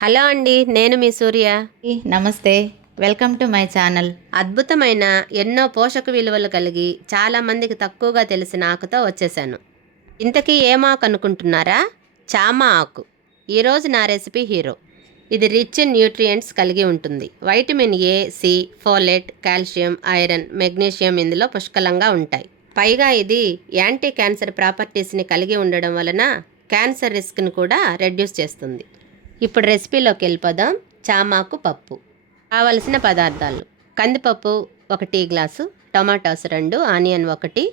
Hello అండి, నేను మీ సూర్య. నమస్తే, వెల్కమ్ టు మై ఛానల్. అద్భుతమైన ఎన్నో పోషక విలువలు కలిగి చాలామందికి తక్కువగా తెలిసిన ఆకుతో వచ్చేసాను. ఇంతకీ ఏమాకు అనుకుంటున్నారా? చామ ఆకు. ఈరోజు నా రెసిపీ హీరో. ఇది రిచ్ ఇన్ న్యూట్రియంట్స్ కలిగి ఉంటుంది. Vitamin A, C, folate, calcium, iron, magnesium ఇందులో పుష్కలంగా ఉంటాయి. పైగా ఇది యాంటీ క్యాన్సర్ ప్రాపర్టీస్ని కలిగి ఉండడం వలన క్యాన్సర్ రిస్క్ని కూడా రెడ్యూస్ చేస్తుంది. ఇప్పుడు రెసిపీలోకి వెళ్ళిపోదాం. చామాకు పప్పు. కావలసిన పదార్థాలు: కందిపప్పు 1 టీ గ్లాసు, టొమాటోస్ 2, ఆనియన్ 1,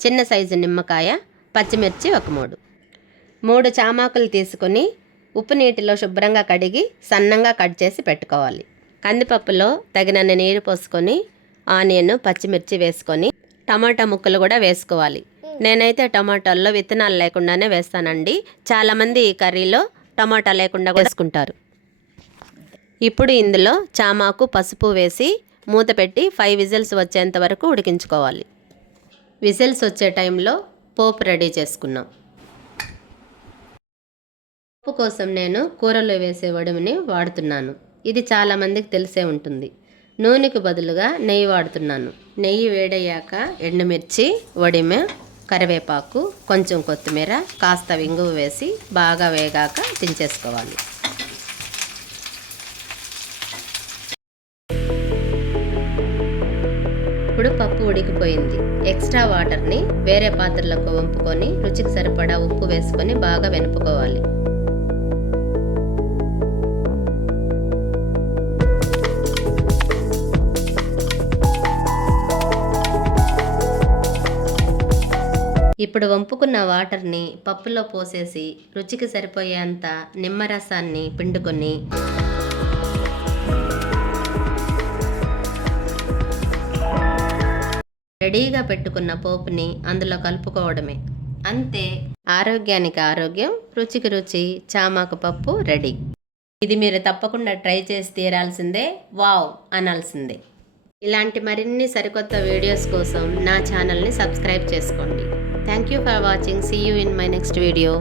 చిన్న సైజు నిమ్మకాయ, పచ్చిమిర్చి 3 చామాకులు తీసుకొని ఉప్పు నీటిలో శుభ్రంగా కడిగి సన్నంగా కట్ చేసి పెట్టుకోవాలి. కందిపప్పులో తగినన్ని నీరు పోసుకొని ఆనియన్, పచ్చిమిర్చి వేసుకొని టమాటా ముక్కలు కూడా వేసుకోవాలి. నేనైతే టమాటాల్లో విత్తనాలు లేకుండానే వేస్తానండి. చాలామంది ఈ కర్రీలో టమాటా లేకుండా వేసుకుంటారు. ఇప్పుడు ఇందులో చామాకు, పసుపు వేసి మూత పెట్టి 5 విజిల్స్ వచ్చేంత వరకు ఉడికించుకోవాలి. విజిల్స్ వచ్చే టైంలో పోపు రెడీ చేసుకున్నాం. పోపు కోసం నేను కూరలో వేసే వడిమిని వాడుతున్నాను. ఇది చాలామందికి తెలిసే ఉంటుంది. నూనెకు బదులుగా నెయ్యి వాడుతున్నాను. నెయ్యి వేడయ్యాక ఎండుమిర్చి, వడిమె, కరివేపాకు, కొంచెం కొత్తిమీర, కాస్త ఇంగువ వేసి బాగా వేగాక దించేసుకోవాలి. ఇప్పుడు పప్పు ఉడికిపోయింది. ఎక్స్ట్రా వాటర్ని వేరే పాత్రలకు వంపుకొని రుచికి సరిపడా ఉప్పు వేసుకొని బాగా వెనుపుకోవాలి. ఇప్పుడు వంపుకున్న వాటర్ని పప్పులో పోసేసి రుచికి సరిపోయేంత నిమ్మరసాన్ని పిండుకొని రెడీగా పెట్టుకున్న పోపుని అందులో కలుపుకోవడమే. అంతే, ఆరోగ్యానికి ఆరోగ్యం, రుచికి రుచి, చామాకు పప్పు రెడీ. ఇది మీరు తప్పకుండా ట్రై చేసి తీరాల్సిందే, వావ్ అనాల్సిందే. ఇలాంటి మరిన్ని సరికొత్త వీడియోస్ కోసం నా ఛానల్ని సబ్స్క్రైబ్ చేసుకోండి. Thank you for watching. See you in my next video.